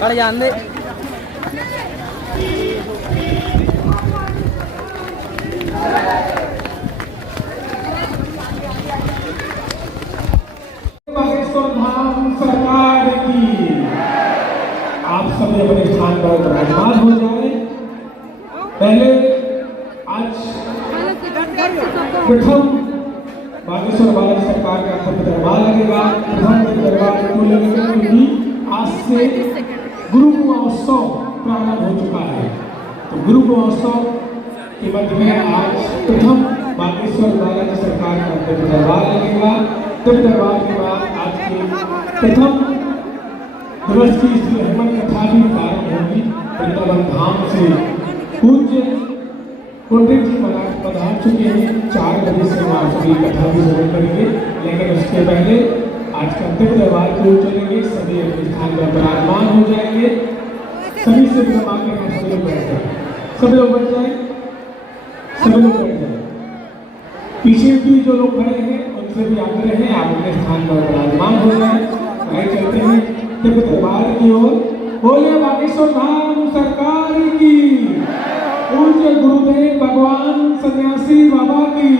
कड़ जान दे। बागेश्वर धाम सरकार की। आप सभी अपने स्थान पर विराजमान हो जाए। पहले आज प्रथम बागेश्वर बालाजी सरकार का अंतिम दरबार लगेगा। प्रथम दरबार क्यों लगेगा? क्योंकि आज से गुरु महोत्सव प्रारंभ हो चुका है। तो गुरु महोत्सव के मध्य में आज प्रथम बागेश्वर बालाजी सरकार का अंतिम दरबार लगेगा। अंतिम दरबार के बाद आज के प्रथम दिवस की श्री हनुमान कथा भी प्रारंभ होगी। वृंदावन धाम से पूज्य कुलदेव जी पधार चुके हैं। 4 बजे से वहाँ सभी कथा भी जरूर करेंगे, लेकिन उसके पहले आज का अंतिम दरबार की ओर चलेंगे। सभी अपने स्थान पर विराजमान हो जाएंगे। सभी से मांगे हैं सभी लोग बैठ जाए, सभी लोग बैठ जाए, सभी लोग बैठ जाए। पीछे भी जो लोग खड़े हैं उनसे भी आग्रह है आप अपने स्थान पर विराजमान हो जाए। आगे चलते हैं अंतिम दरबार की ओर। बोले बागेश्वर धाम सरकार की। पूज्य गुरुदेव भगवान सन्यासी बाबा की,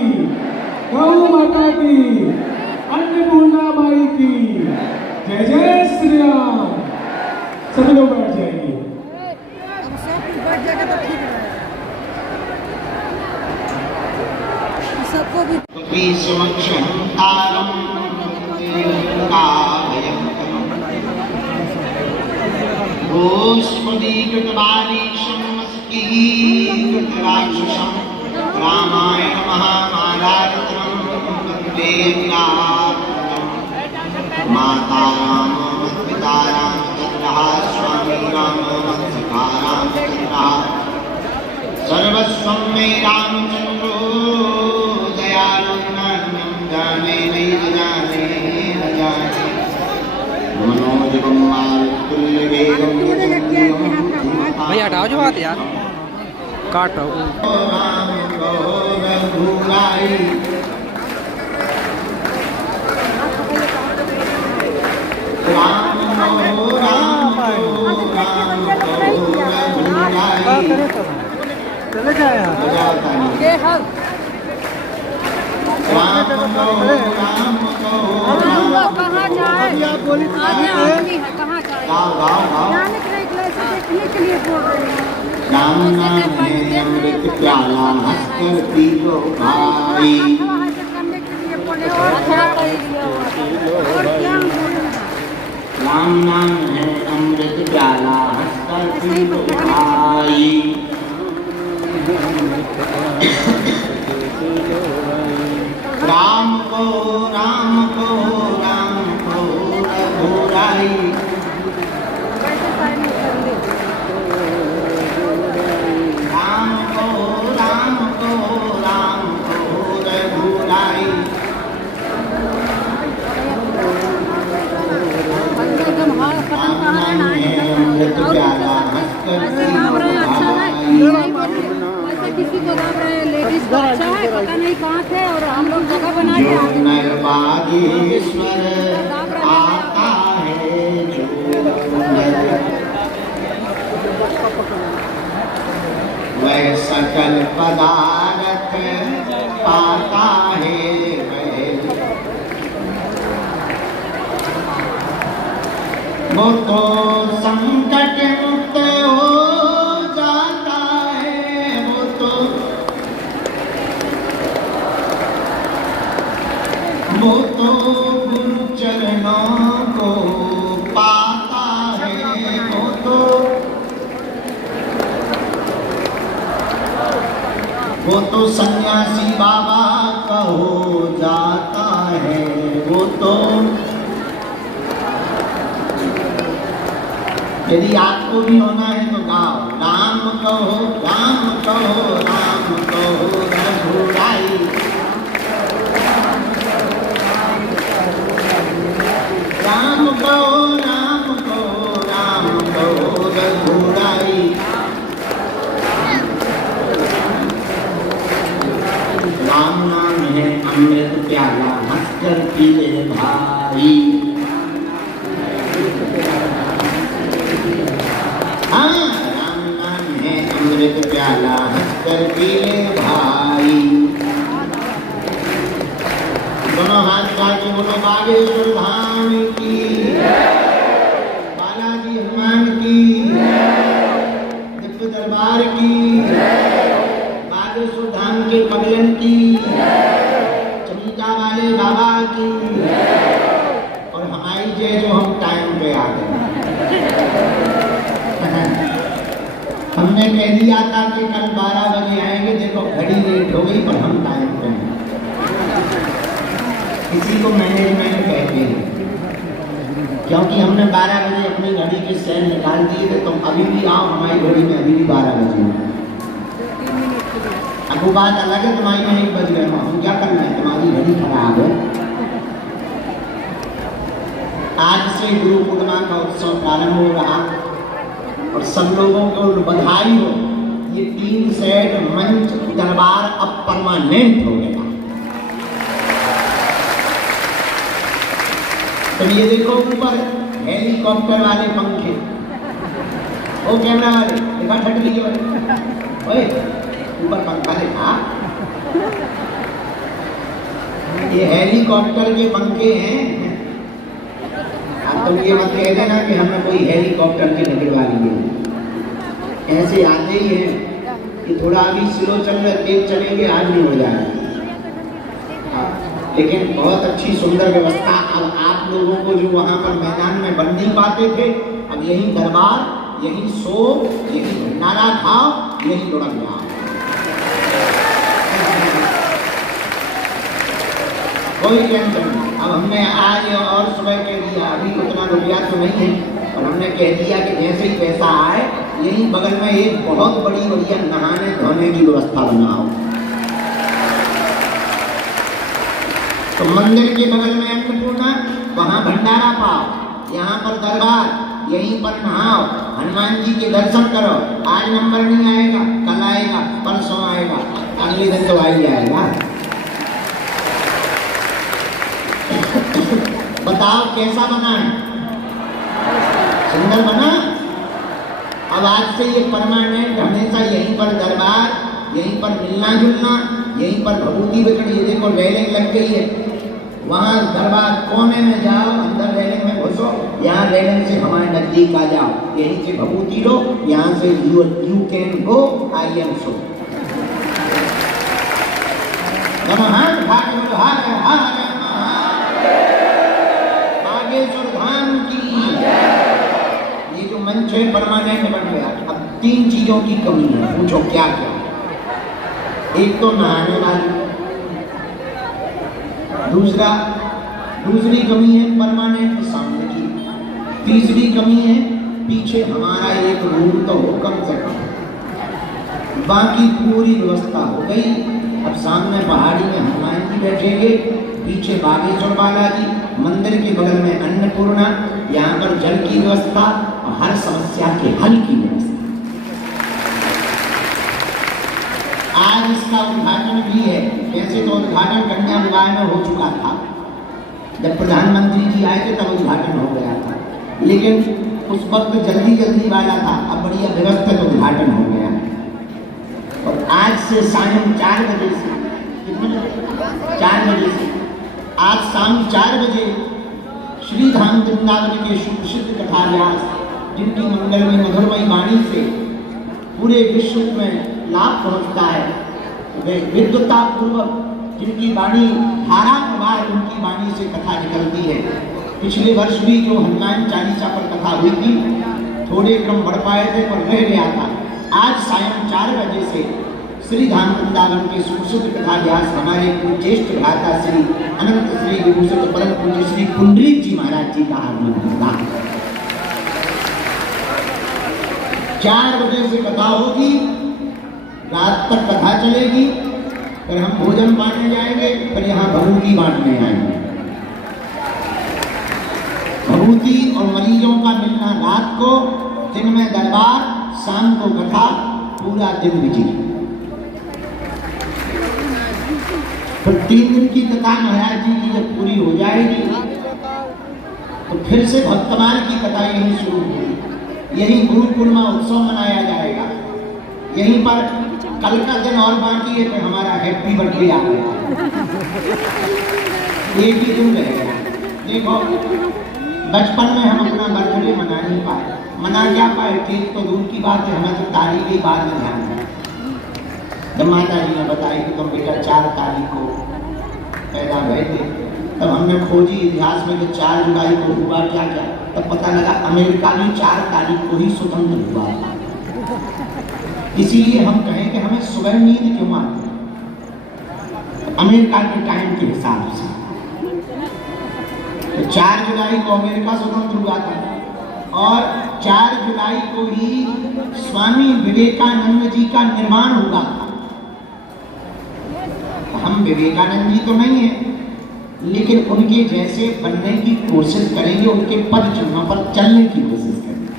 गौ माता की, अन्नपूर्णा माई की जय जय श्री राम। सभी लोग बैठ जाएंगे। सबको भी राक्षसं रामायण महाभारतं वन्दे माता राम पिता रामचन्द्रः स्वामी राम सखा रामचन्द्रः सर्वस्वं मे रामचन्द्रो दयालु नान्यं जाने न जाने न जाने मनोजवं मारुतुल्यवेगं भैया हटाओ जो बात यार, काटो। चले जाए कहाँ जाए? कहाँ राम नाम है अमृत प्याला हंसकर पी लो भाई। राम नाम है अमृत प्याला हंसकर पी लो भाई। राम को राम को राम को रघुराई। किसी को दाब रहे लेडीज को अच्छा है, पता नहीं कहाँ थे और हम लोग जगह बना के आता है वह सकल पदार्थ पाता है। वो तो संकट मुक्त हो जाता है। वो तो गुरु चरणों को पाता है। वो तो सन्यासी बाबा का हो जाता है। वो तो यदि आपको भी होना है तो गाओ राम कहो राम कहो राम कहो रघुराई। राम कहो राम कहो राम कहो रघुराई। राम नाम है अमृत प्याला हंसकर पी ले भाई। हम टाइम पे आ गए। हमने कह दिया था कि कल 12 बजे आएंगे, देखो घड़ी लेट हो गई पर हम टाइम पे हैं। इसी को मैनेजमेंट कहते हैं, क्योंकि हमने 12 बजे अपनी घड़ी के सेल निकाल दिए थे। तुम अभी भी आओ, हमारी घड़ी में अभी भी 12 बजे हैं। अब वो बात अलग है, तुम्हारी में 1 बज गए, हम क्या करना है, तुम्हारी घड़ी खराब है। आज से गुरु पूर्णिमा का उत्सव प्रारंभ हो रहा और सब लोगों को बधाई हो। ये 3 सेट मंच दरबार अब परमानेंट हो गया। तो ये देखो ऊपर हेलीकॉप्टर वाले पंखे, ओ कैमरा वाले देखा छट लीजिए ओए, ऊपर पंखा देखा, ये हेलीकॉप्टर के पंखे हैं। अब तुम ये मत कह देना कि हमने कोई हेलीकॉप्टर की लगवा ली है। ऐसे आते ही है कि थोड़ा अभी स्लो चल रहे, तेज चलेंगे आज नहीं हो जाएगा। लेकिन बहुत अच्छी सुंदर व्यवस्था। अब आप लोगों को जो वहां पर मैदान में बन नहीं पाते थे, अब यही दरबार, यही सो, यही भंडारा खाओ, यही लुढ़क जाओ। कोई टेंशन नहीं। अब हमने आज और सुबह कह दिया, अभी उतना रुपया तो नहीं है, और हमने कह दिया कि जैसे ही पैसा आए यही बगल में एक बहुत बड़ी बढ़िया नहाने धोने की व्यवस्था बनाओ। तो मंदिर के बगल में अन्नपूर्णा, वहां भंडारा पाओ, यहाँ पर दरबार, यहीं पर नहाओ, हनुमान जी के दर्शन करो। आज नंबर नहीं आएगा, कल आएगा, परसों आएगा, अगले दिन तो आ ही जाएगा। बताओ कैसा बना है, सुंदर बना। अब आज से ये परमानेंट, हमेशा यहीं पर दरबार, यहीं पर मिलना जुलना, यहीं पर भभूति बिकनी। ये देखो रेलिंग लग गई है, वहां दरबार कोने में जाओ, अंदर रेलिंग में घुसो, यहाँ रेलिंग से हमारे नजदीक आ जाओ, यहीं से भभूति लो, यहाँ से you can go, I am so. धाम की ये जो मंच है परमानेंट बन गया। अब 3 चीजों की कमी है, पूछो क्या क्या। एक तो नहाने वाली, दूसरी कमी है परमानेंट सामने की, तीसरी कमी है पीछे हमारा एक रूम तो हो कम से कम, बाकी पूरी व्यवस्था हो गई। अब सामने पहाड़ी में हनुमान जी बैठेंगे, पीछे बागेश्वर बालाजी, मंदिर के बगल में अन्नपूर्णा, यहाँ पर जल की व्यवस्था और हर समस्या के हल की व्यवस्था। आज इसका उद्घाटन भी है। वैसे तो उद्घाटन कन्या विवाह में हो चुका था, जब प्रधानमंत्री जी आए थे तब उद्घाटन हो गया था, लेकिन उस वक्त जल्दी वाला था। अब बढ़िया व्यवस्थित उद्घाटन हो गया। और आज से सायं 4 बजे से, 4 बजे से आज शाम 4 बजे श्री धाम वृंदावन के सुप्रसिद्ध कथा व्यास, जिनकी मंगलमय मधुरमयी वाणी से पूरे विश्व में लाभ पहुंचता है, वे विद्वता पूर्वक जिनकी वाणी धारा प्रवाह, उनकी वाणी से कथा निकलती है। पिछले वर्ष भी जो हनुमान चालीसा पर कथा हुई थी, थोड़े क्रम बढ़ पाए थे पर रह गया था। आज सायं 4 बजे से श्री धाम वृंदावन के सुप्रसिद्ध कथा व्यास हमारे ज्येष्ठ भ्राता श्री अनंत श्री विभूषित परम पूज्य श्री पुंडरीक जी महाराज जी का आगमन होगा। 4 बजे से कथा होगी, रात तक कथा चलेगी, फिर हम भोजन पाने जाएंगे, फिर यहाँ भभूति बांटने आएंगे। भभूति और मरीजों का मिलना रात को, दिन में दरबार, शाम को कथा, पूरा दिन बिजी। फिर 3 दिन की कथा महाराज जी की जब पूरी हो जाएगी तो फिर से भक्तमाल की कथा यहीं शुरू होगी। यहीं गुरु पूर्णिमा उत्सव मनाया जाएगा। यहीं पर कल का दिन और बाकी है, फिर हमारा हैप्पी बर्थडे आ गया, एक ही दिन रहेगा। देखो बचपन में हम अपना बर्थडे मना नहीं पाए, मना क्या पाए, केक तो दूर की बात है, हमें तो तारीख की बात में ध्यान है। जब माता जी ने बताया कि तुम बेटा 4 तारीख को पैदा हुए थे, तब हमने खोजी इतिहास में कि 4 जुलाई को हुआ क्या क्या, तब पता लगा अमेरिका भी 4 तारीख को ही स्वतंत्र हुआ था। इसीलिए हम कहें कि हमें सुबह नींद क्यों आती है, अमेरिका के टाइम के हिसाब से। तो 4 जुलाई को अमेरिका स्वतंत्र हुआ था और 4 जुलाई को ही स्वामी विवेकानंद जी का निर्माण हुआ था। हम विवेकानंद जी तो नहीं है, लेकिन उनके जैसे बनने की कोशिश करेंगे, उनके पद चिन्हों पर चलने की कोशिश करेंगे।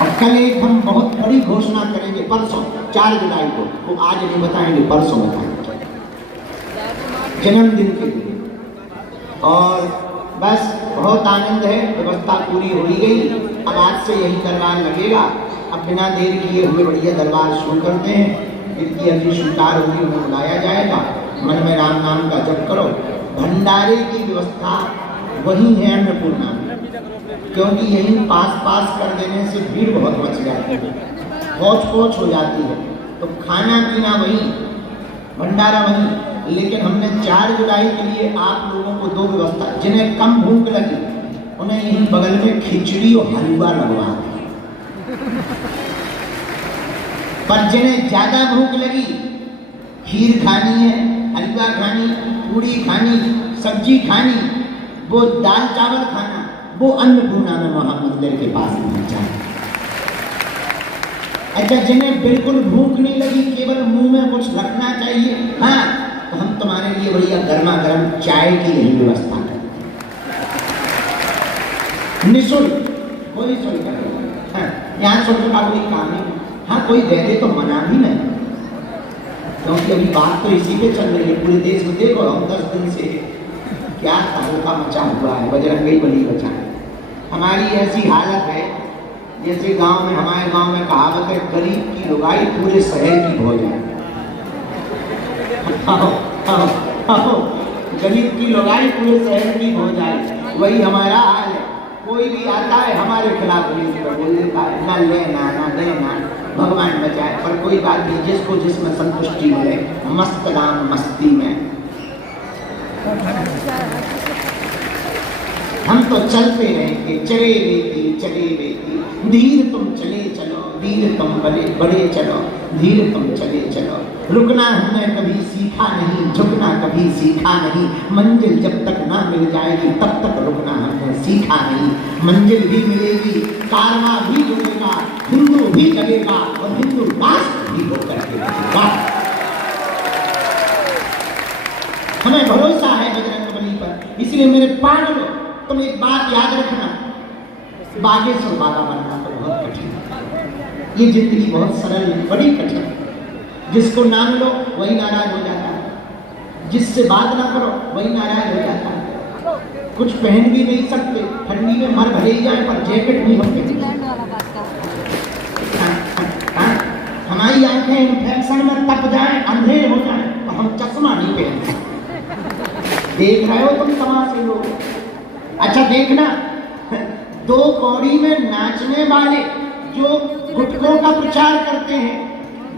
और कल एक हम बहुत बड़ी घोषणा करेंगे, परसों 4 जुलाई को, वो आज नहीं बताएंगे, परसों बताएंगे, जन्मदिन के लिए। और बस बहुत आनंद है, व्यवस्था पूरी हो ही गई। अब आज से यही दरबार लगेगा। अब बिना देर किए हुए बढ़िया दरबार शुरू करते हैं। इनकी अर्जी स्वीकार होगी, उन्हें बुलाया जाएगा। मन में राम नाम का जप करो। भंडारे की व्यवस्था वही है अन्नपूर्णा में, क्योंकि यही पास कर देने से भीड़ बहुत मच जाती है, पहुँच हो जाती है। तो खाना पीना वही, भंडारा वही। लेकिन हमने 4 जुलाई के लिए आप लोगों को 2 व्यवस्था, जिन्हें कम भूख लगी उन्हें यहीं बगल में खिचड़ी और हलवा लगवा दी, पर जिन्हें ज्यादा भूख लगी, खीर खानी है, हलवा खानी, पूड़ी खानी, सब्जी खानी, वो दाल चावल खाना, वो अन्नपूर्णा में महामंदिर के पास पहुंचा। अच्छा, जिन्हें बिल्कुल भूख नहीं लगी, केवल मुंह में कुछ रखना चाहिए, हाँ, तो हम तुम्हारे लिए बढ़िया गर्मा गर्म चाय की यही व्यवस्था करें, निःशुल्क, कोई शुल्क नहीं। हाँ, यहाँ शुल्क का कोई काम नहीं। हाँ, कोई दे दे तो मना भी नहीं, क्योंकि अभी बात तो इसी पे चल रही है पूरे देश में। देखो, हम 10 दिन से क्या तहलका मचा हुआ है, बजरंगी बली बचा। हमारी ऐसी हालत है जैसे गांव में, हमारे गांव में कहावत है, गरीब की लुगाई पूरे शहर की भोजन। गरीब की लुगाई पूरे शहर की भोजन, वही हमारा हाल है। कोई भी आता है हमारे खिलाफ बोल देता है, ना लेना ना देना, भगवान बचाए। पर कोई बात नहीं, जिसको जिसमें संतुष्टि मिले, मस्त राम मस्ती में। हम तो चलते रहेंगे, चले बेटी धीर तुम चले चलो, धीर तुम बड़े चलो, धीर तुम चले चलो। रुकना हमने कभी सीखा नहीं, झुकना कभी सीखा नहीं, मंजिल जब तक ना मिल जाएगी तब तक रुकना हमने सीखा नहीं। मंजिल भी मिलेगी, कारवां भी जुड़ेगा, हिंदू भी चलेगा और हिंदू राष्ट्र भी होकर के रहेगा। हमें भरोसा है बजरंगबली पर। इसलिए मेरे पागलों, तुम एक बात याद रखना, बागेश्वर बाबा बनना तो बहुत कठिन है। ये जिंदगी बहुत सरल है, बड़ी कठिन है। जिसको ना मिलो वही नाराज हो जाता है, जिससे बात ना करो वही नाराज हो जाता है। कुछ पहन भी नहीं सकते, ठंडी में मर भले ही जाए पर जैकेट नहीं होते। हमारी आंखें इन्फेक्शन में तप जाए, अंधेरे हो जाए, और हम चश्मा नहीं पहन सकते। देख रहे हो तुम तमाशे लोग। अच्छा देखना, 2 कौड़ी में नाचने वाले जो गुटकों का प्रचार करते हैं,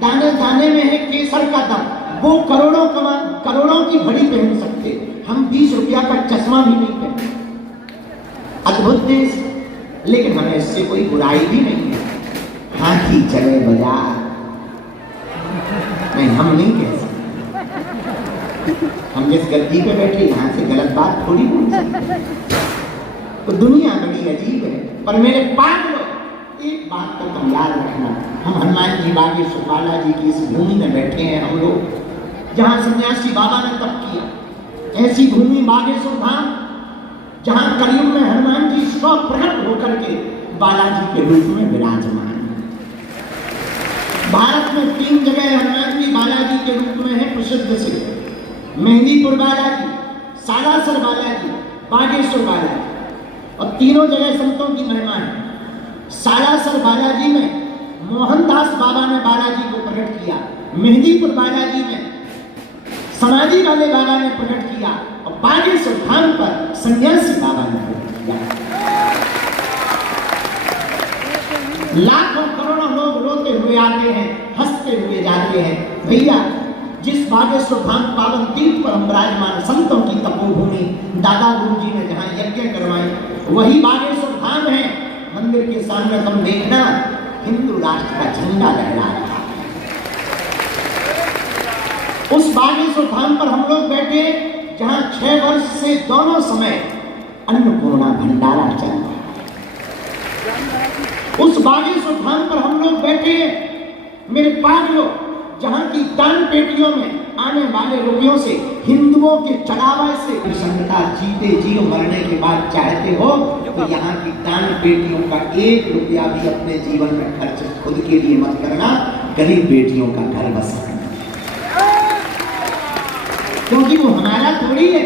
दाने दाने में है केसर का दाम, वो करोड़ों की घड़ी पहन सकते, हम 20 रुपया का चश्मा भी नहीं पहनते। अद्भुत देश, लेकिन हमें इससे कोई बुराई भी नहीं है। हाथी चले बाजार, नहीं हम नहीं कह सकते। हम जिस गद्दी पे बैठे यहाँ से गलत बात थोड़ी बोल सकते। तो दुनिया बड़ी अजीब है। पर मेरे पागलों, एक बात तो तुम याद रखना, हम हनुमान जी बागेश्वर बालाजी की इस भूमि में बैठे हैं हम लोग, जहाँ सन्यासी बाबा ने तप किया। ऐसी भूमि बागेश्वर धाम, जहाँ कलयुग में हनुमान जी स्वप्रकट होकर के बालाजी के रूप में विराजमान है। भारत में 3 जगह हनुमान जी बालाजी के रूप में है प्रसिद्ध से, मेहंदीपुर बालाजी, सालासर बालाजी, बागेश्वर बालाजी। और तीनों जगह संतों की महिमा है। सालासर बालाजी में मोहनदास बाबा ने बालाजी को प्रकट किया, मेहंदीपुर बालाजी में समाधि वाले बाबा ने प्रकट किया, और बागेश्वर धाम पर सन्यासी बाबा ने प्रकट किया। लाखों करोड़ों लोग रोते हुए आते हैं, हंसते हुए जाते हैं। भैया जिस बागेश्वर धाम पावन तीर्थ पर हम विराजमान संतों की तपोभूमि दादा गुरु जी ने जहाँ यज्ञ करवाए वही बागेश्वर धाम है। मंदिर के सामने तुम देखना हिंदू राष्ट्र का झंडा लहरा रहा है। उस बागेश्वर धाम पर हम लोग बैठे जहाँ 6 वर्ष से दोनों समय अन्नपूर्णा भंडारा चल रहा है। उस बागेश्वर धाम पर हम लोग बैठे मेरे पागलों जहां की दान पेटियों में आने वाले रुपयों से हिंदुओं के चढ़ावे से प्रसन्नता जीते जी मरने के बाद चाहते हो तो यहाँ की दान पेटियों का 1 रुपया भी अपने जीवन में खर्च खुद के लिए मत करना, गरीब बेटियों का घर बसाना, क्योंकि वो हमारा थोड़ी है।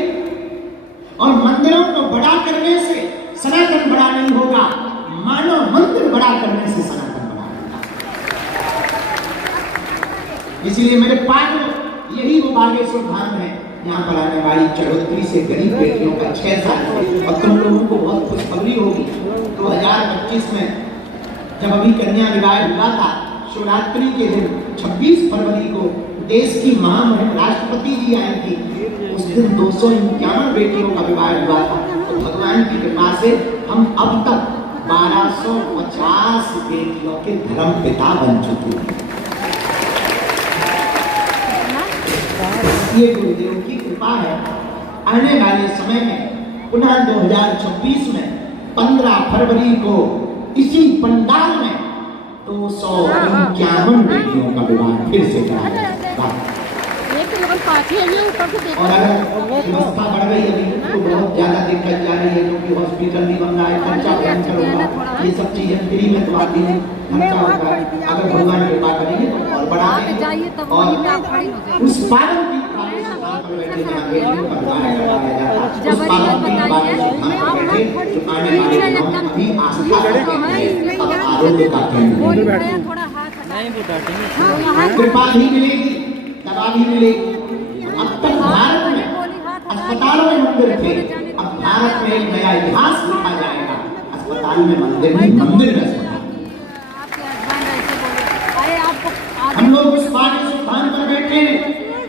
और मंदिरों को बड़ा करने से सनातन बड़ा नहीं होगा, मानव मंदिर बड़ा करने से सनातन बड़ा होगा। इसलिए मेरे पास यही वो बागेश्वर धाम है। यहाँ पर आने वाली चढ़ोतरी से गरीब बेटियों का 6 साल और तुम लोगों को बहुत खुशखबरी होगी। 2025 में जब अभी कन्या विवाह हुआ था, शिवरात्रि के दिन 26 फरवरी को देश की महामहिम राष्ट्रपति जी आई थी। उस दिन 251 बेटियों का विवाह हुआ था। तो भगवान की कृपा से हम अब तक 1250 बेटियों के धर्म पिता बन चुके हैं। ये गुरुदेव की कृपा है। आने वाले समय में पुनः 2026 में 15 फरवरी को इसी पंडाल में 251 बेटियों का विवाह फिर से कराया जाएगा। और अगर व्यवस्था बढ़ गई अभी तो बहुत ज्यादा दिक्कत जा रही है, क्योंकि हॉस्पिटल भी बन रहा है, खर्चा भयंकर होगा। ये सब चीजें फ्री में तो आती है, खर्चा होगा। अगर भगवान कृपा करेंगे तो और बढ़ा देंगे। और उस पावन की कृपा भी मिलेगी, दवा भी मिलेगी। अब तक भारत में अस्पतालों में मंदिर थे, अब भारत में एक नया इतिहास लिखा जाएगा। अस्पताल में मंदिर नहीं, मंदिर में अस्पताल। हम लोग उस बागेश्वर धाम पर बैठे हैं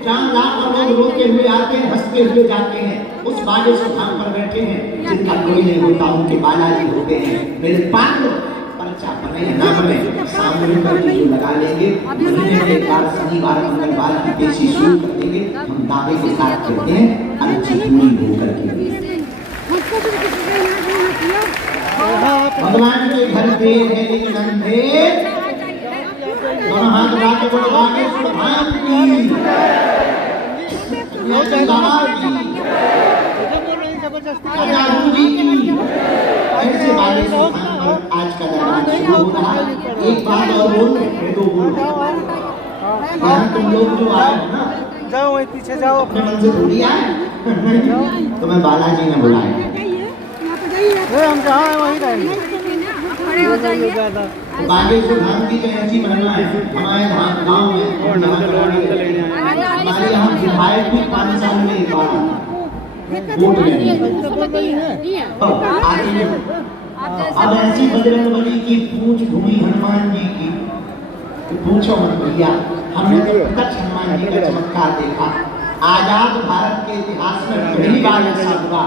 जहाँ लाखों लोग रोते हुए आते हैं, हंसते हुए जाते हैं। उस बागेश्वर धाम पर बैठे हैं जिनका कोई नहीं होता, उनके बालाजी होते हैं। मेरे पांच पर्चा बने ना बने सामने पर जो लगा लेंगे, महीने में एक बार शनिवार मंगलवार की पेशी शुरू कर देंगे। हम दावे के साथ कहते हैं अर्जी पूरी होकर के भगवान के घर देर है लेकिन अंधेर। दोनों हाथ उठा के बोलो बागेश्वर धाम की ऐसे बागेश्वर धाम पर आज का दरबार शुरू हो रहा है। एक बात और बोल रहे, 2 बोल यहाँ तुम लोग जो आए हो ना, जाओ वहीं पीछे जाओ, अपने मन से थोड़ी आए। तो मैं बालाजी ने बुलाया, हम जहाँ हैं वहीं रहेंगे। बागेश्वर धाम की तो ऐसी महिमा है। हमारे धाम गाँव में हमारे यहाँ विधायक भी 5 साल में एक बार वोट लेने अब ऐसी बजरंगबली की पूछ घूमी हनुमान जी की, तो पूछो मत भैया। हमने तो प्रत्यक्ष हनुमान जी का चमत्कार देखा। आजाद भारत के इतिहास में पहली बार ऐसा हुआ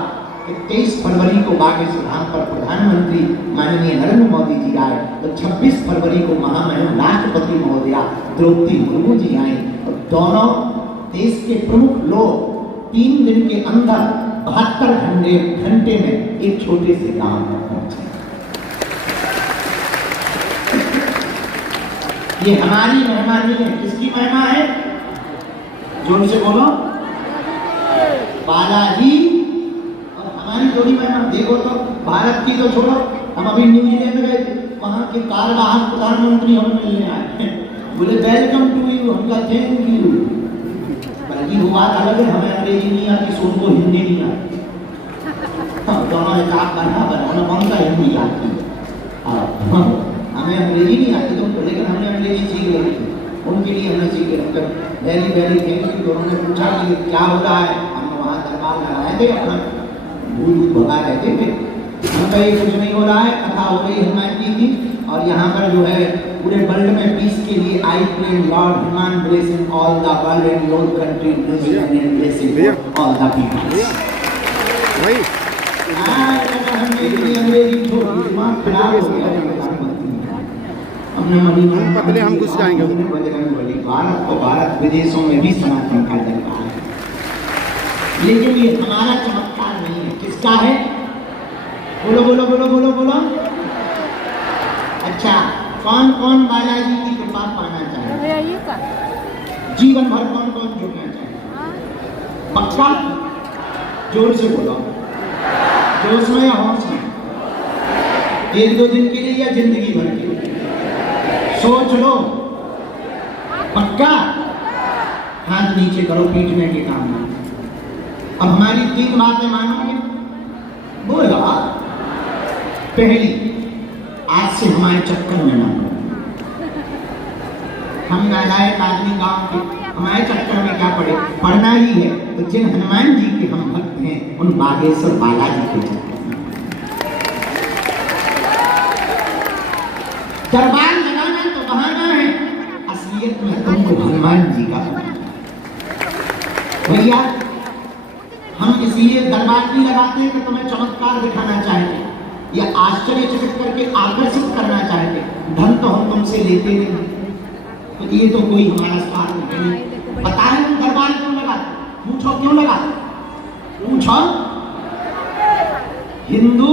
कि 23 फरवरी को बागेश्वर धाम पर प्रधानमंत्री माननीय नरेंद्र मोदी जी आए, तो 26 फरवरी को महामहिम राष्ट्रपति महोदया द्रौपदी मुर्मू जी आए। और दोनों देश के प्रमुख लोग 3 दिन के अंदर 72 घंटे में एक छोटे से गांव में पहुंचे। ये हमारी महिमा नहीं है, किसकी महिमा है? जोर से बोलो, बालाजी और हमारी जोड़ी महिमा। देखो तो भारत की तो छोड़ो, हम अभी न्यूजीलैंड गए थे, वहां के कार्यवाहक प्रधानमंत्री हमें मिलने आए, बोले वेलकम टू यू। हमका थैंक यू। बल्कि वो बात अलग है, हमें अंग्रेजी नहीं आती, सोच को हिंदी नहीं आती। दोनों हिसाब बराबर, हमें कौन सा हिंदी आती है? हमें अंग्रेजी नहीं आती तो, लेकिन हमने अंग्रेजी सीख ली, उनके लिए हमने सीख रखा। Very very thank you. तो उन्होंने पूछा कि क्या हो रहा है, हमने वहाँ दरबार लगाए थे, अपना भूल भगा रहे थे। हम कहीं कुछ नहीं हो रहा है, कथा हो रही हनुमान जी की और यहाँ पर जो है पूरे वर्ल्ड में पीस के लिए I pray lord human blessing all the world and your country blessing all the people. अंग्रेजी छोड़ दिमाग खराब हो गया। अपने मणिमान पहले हम घुस जाएंगे। भारत को भारत विदेशों में भी सनातन का जलवा है, लेकिन ये हमारा चमत्कार नहीं है। किसका है? बोलो बोलो बोलो बोलो बोलो। अच्छा, कौन कौन बालाजी की कृपा पाना चाहे? जीवन भर कौन कौन जुड़ना चाहे? पक्का? जोर से बोलो, जोश में या होश में? 1-2 दिन के लिए या जिंदगी भर के लिए? सोच लो। पक्का? हाथ नीचे करो, पीटने के काम में। अब हमारी 3 बातें मानोगे? बोला। पहली, आज से हमारे चक्कर में ना पड़ो। हम नालायक आदमी गांव के, हमारे चक्कर में क्या पड़े? पढ़ना ही है तो जिन हनुमान जी के हम भक्त हैं उन बागेश्वर बालाजी के चक्कर में। दरबार लगाना तो बहाना है, असलियत में तुमको हनुमान जी का भैया। हम इसलिए दरबार नहीं लगाते हैं कि तुम्हें चमत्कार दिखाना चाहते या आश्चर्यचकित करके आकर्षित करना चाहते। धन तो हम तुमसे लेते नहीं, तो ये तो कोई हमारा स्वार्थ नहीं। पता है तुम दरबार क्यों लगाते? पूछो क्यों लगाते? पूछो। हिंदू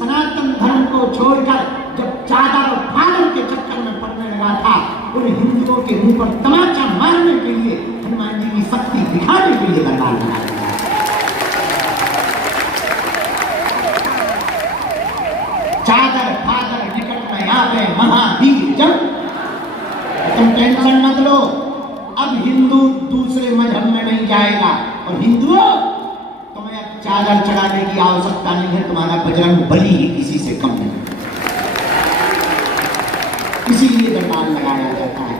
सनातन धर्म को छोड़कर जब चादर और फादर के चक्कर में पड़ने लगा था, उन हिंदुओं के मुंह पर तमाचा मारने के लिए, हनुमान जी की शक्ति दिखाने के लिए दरबार लगाया। चादर फादर निकट में आ गए महावीर जब। तुम टेंशन मत लो, अब हिंदू दूसरे मजहब में नहीं जाएगा। और हिंदुओं, तुम्हें अब चादर चढ़ाने की आवश्यकता नहीं है, तुम्हारा बजरंग बली ही किसी से कम नहीं। इसीलिए दरबार लगाया जाता है।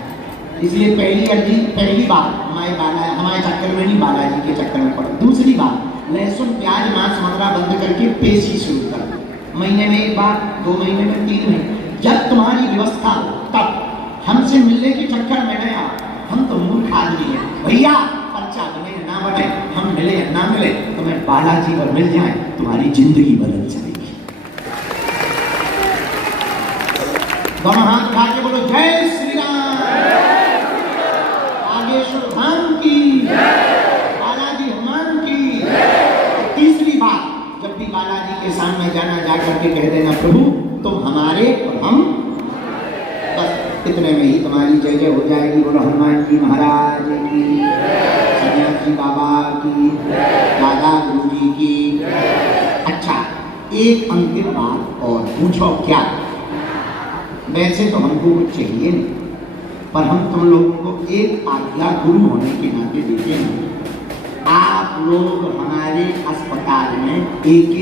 इसलिए पहली बात हमारे चक्कर में नहीं, बालाजी के चक्कर में पड़ो। दूसरी बात, लहसुन प्याज मांस मदिरा बंद करके पेशी शुरू कर दो। महीने में 1 बार, 2 महीने में 3 महीने, जब तुम्हारी व्यवस्था हो तब। हमसे मिलने के चक्कर में नहीं आओ, हम तो मूर्ख आदमी हैं भैया। पर्चा बने ना बने, हम मिले ना मिले, तुम्हें बालाजी पर मिल जाए, तुम्हारी जिंदगी बदल जाएगी। दोनों हाथ उठा के बोलो जय श्री राम। बागेश्वर धाम की, बालाजी हनुमान की। तीसरी बात, जब भी बालाजी के सामने जाना, जाकर के कह देना प्रभु तुम हमारे और हम, बस इतने में ही तुम्हारी जय जय हो जाएगी। बोलो हनुमान जी महाराज की, सन्यासी बाबा की, दादा गुरु जी की। अच्छा, एक अंतिम बात और पूछो क्या? वैसे तो हमको कुछ चाहिए नहीं, पर हम तुम लोगों को एक आज्ञा गुरु होने के नाते देते हैं। आप लोग हमारे अस्पताल में एक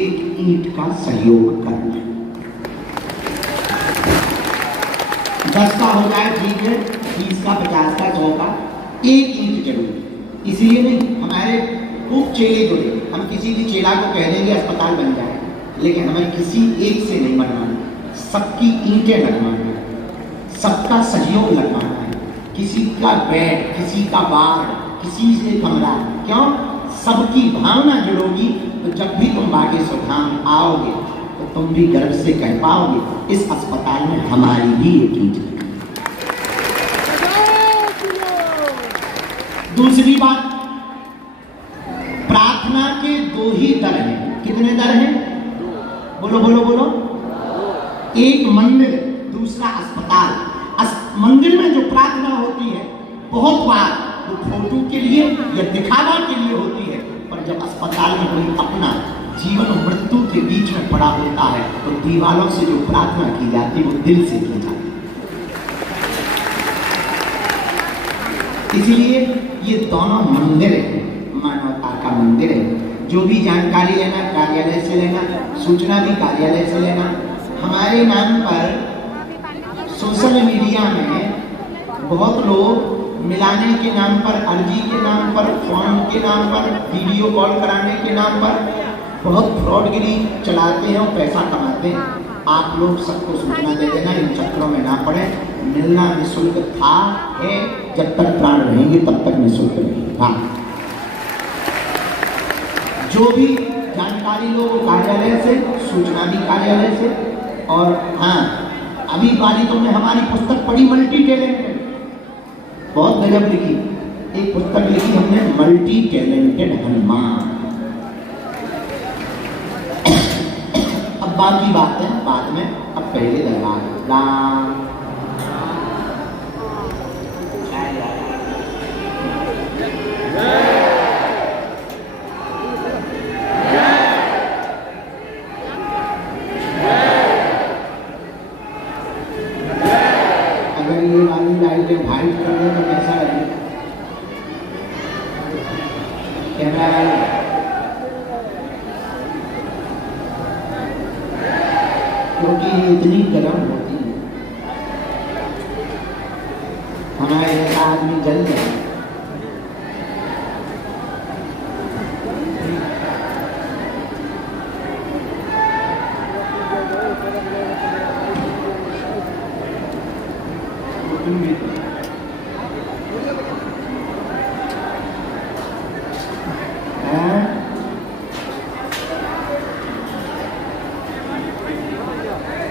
ईंट का सहयोग करना। 10 का हो जाए ठीक है, 20 का, 50 का, 100 का, एक ईंट जरूर। इसलिए नहीं, हमारे खूब चेले जुड़े, हम किसी भी चेला को कह देंगे अस्पताल बन जाए, लेकिन हमें किसी एक से नहीं बनवाना, सबकी ईंटें लगवाना है, सबका सहयोग लगवाना है। किसी का बेड, किसी का वार्ड, किसी से कमरा, क्यों? सबकी भावना जुड़ोगी तो जब भी तुम बागेश्वर धाम आओगे तो तुम भी गर्व से कह पाओगे इस अस्पताल में हमारी भी एक ईंट लगी। दूसरी बात, प्रार्थना के 2 ही दर हैं। कितने दर हैं? बोलो बोलो बोलो। एक मंदिर, दूसरा अस्पताल। मंदिर में जो प्रार्थना होती है बहुत बार वो फोटो के लिए या दिखावा के लिए होती है, पर जब अस्पताल में कोई अपना जीवन और मृत्यु के बीच में पड़ा होता है तो दीवारों से जो प्रार्थना की जाती है वो दिल से की जाती है। इसलिए ये दोनों मंदिर है, मानवता का मंदिर है। जो भी जानकारी लेना कार्यालय से लेना, सूचना भी कार्यालय से लेना। हमारे नाम पर सोशल मीडिया में बहुत लोग मिलाने के नाम पर, अर्जी के नाम पर, फॉर्म के नाम पर, वीडियो कॉल कराने के नाम पर बहुत फ्रॉडगिरी चलाते हैं और पैसा कमाते हैं। आप लोग सबको सूचना दे देना, इन चक्करों में ना पड़े। मिलना निःशुल्क था, है, जब तक प्राण रहेंगे तब तक निःशुल्क रहेगा। जो भी जानकारी लो वो कार्यालय से, सूचना भी कार्यालय से। और हाँ, अभी बालिकों में हमारी पुस्तक पढ़ी मल्टी टैलेंटेड, बहुत गजब लिखी। एक पुस्तक लिखी हमने, मल्टी टैलेंटेड हनुमान। अब बाकी बात है बाद में, अब पहले दरबार राम। अगर ये वाली लाइटें वाइट कर दें तो कैसा लगे? कैमरा वाले क्योंकि ये इतनी गर्म होती है, हमारे जैसा आदमी जल जाए।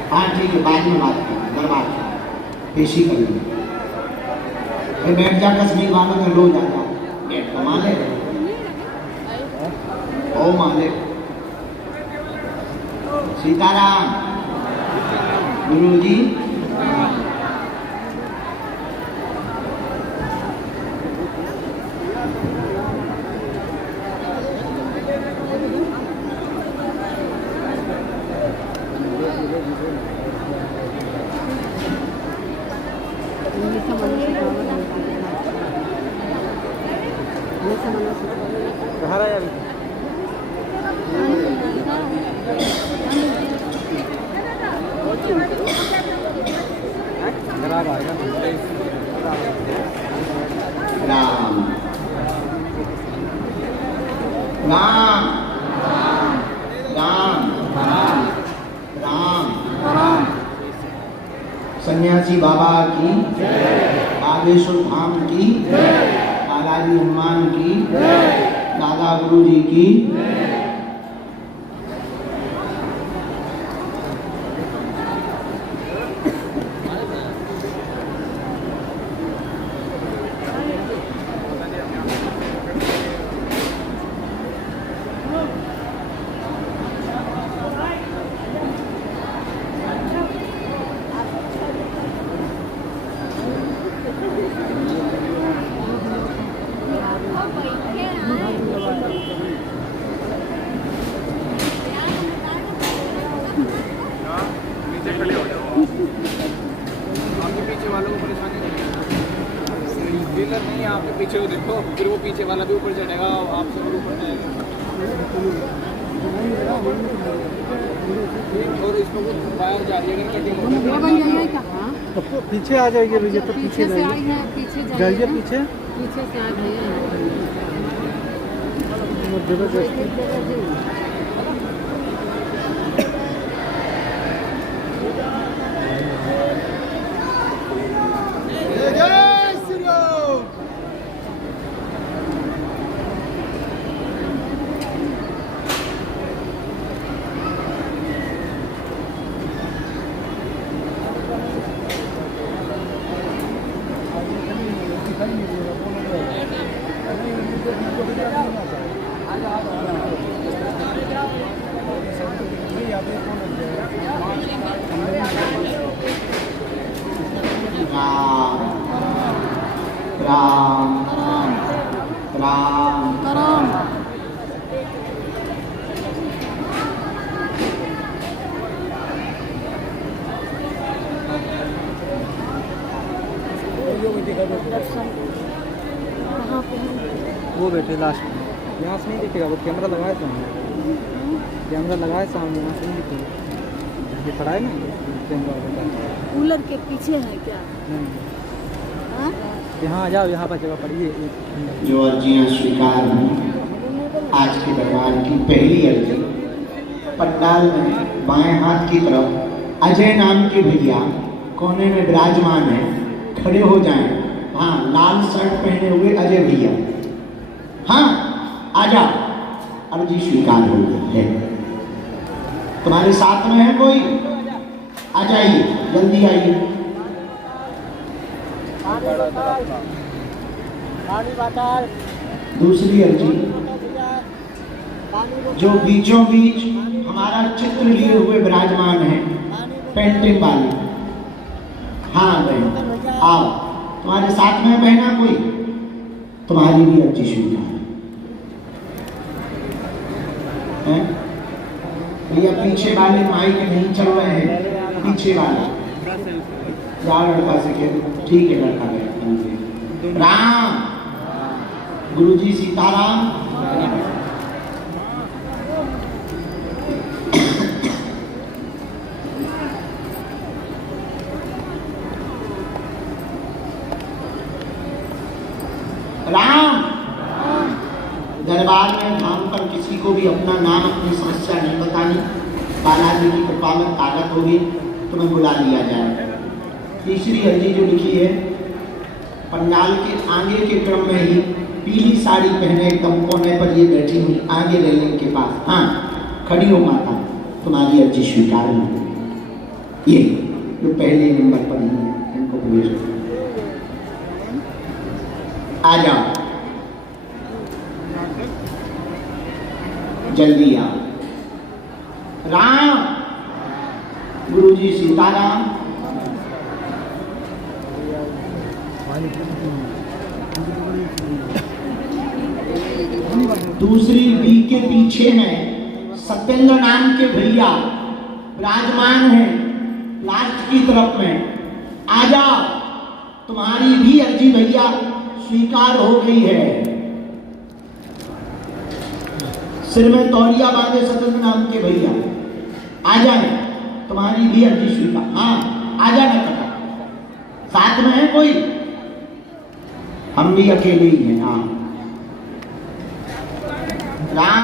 हाँ ठीक है, बाद में बात करेंगे, दरबार पेशी करेंगे। फिर बैठ जा कश्मीर वालों में लो जाता बैठ तो माले ओ माले सीताराम गुरु जी। राम राम राम राम राम। सन्यासी बाबा की, बागेश्वर धाम की, दादाजी हनुमान की, दादा गुरु जी की। नहीं आप पीछे को देखो, फिर वो पीछे वाला भी ऊपर चढ़ेगा, आपसे ऊपर जाएगा। और इसमें कुछ वायर जा रही है, कटिंग तो पीछे आ जाएगी भैया, तो पीछे से आई है, पीछे जाइए, पीछे पीछे से आ गई जबरदस्ती। राम राम राम। वो बैठे लास्ट में, यहाँ से नहीं दिखेगा, वो कैमरा लगाए सामने, कैमरा लगाए सामने, यहाँ से नहीं दिखेगा। ये पड़ा है ना कैमरा, कूलर के पीछे है क्या? नहीं, यहाँ आ जाओ, यहाँ पर जगह पड़ी है। जो अर्जियाँ स्वीकार हुई आज के दरबार की पहली अर्जी, पंडाल में बाएं हाथ की तरफ अजय नाम के भैया कोने में विराजमान है, खड़े हो जाएं। हाँ, लाल शर्ट पहने हुए अजय भैया, हाँ आ जाओ, अर्जी स्वीकार हो गई है। तुम्हारे साथ में है कोई? आ जाइए, जल्दी आइए। दूसरी अर्जी, जो बीचों बीच हमारा चित्र लिए हुए विराजमान है, पेंटिंग वाली, हाँ बहन आओ, तुम्हारे साथ में बहना कोई? तुम्हारी भी अर्जी स्वीकार है। भैया पीछे वाले माइक नहीं चल रहे हैं, पीछे वाले जाओ, लड़का से कह, ठीक है लड़का गया। राम गुरुजी सीताराम। राम दरबार में धाम पर किसी को भी अपना नाम, अपनी समस्या नहीं बतानी। बालाजी की कृपा में ताकत होगी, तुम्हें बुला लिया जाए। तीसरी अर्जी जो लिखी है, पंडाल के आगे के क्रम में ही पीली साड़ी पहने एकदम कोने पर ये बैठी हुई, आगे रेलिंग के पास, हाँ खड़ी हो माता, तुम्हारी अर्जी स्वीकार हो। ये जो पहले नंबर पर है, इनको भेजो, आ जाओ, जल्दी आओ। राम गुरुजी सीताराम। दूसरी बी के पीछे में सत्येंद्र नाम के भैया विराजमान हैं, लास्ट की तरफ में, आ जाओ, तुम्हारी भी अर्जी भैया स्वीकार हो गई है। सिर में तौलिया बांधे सत्येंद्र नाम के भैया आ जाए, तुम्हारी भी अर्जी स्वीकार। हाँ आ जाना कटा, साथ में है कोई? हम भी अकेले ही हैं। हाँ राम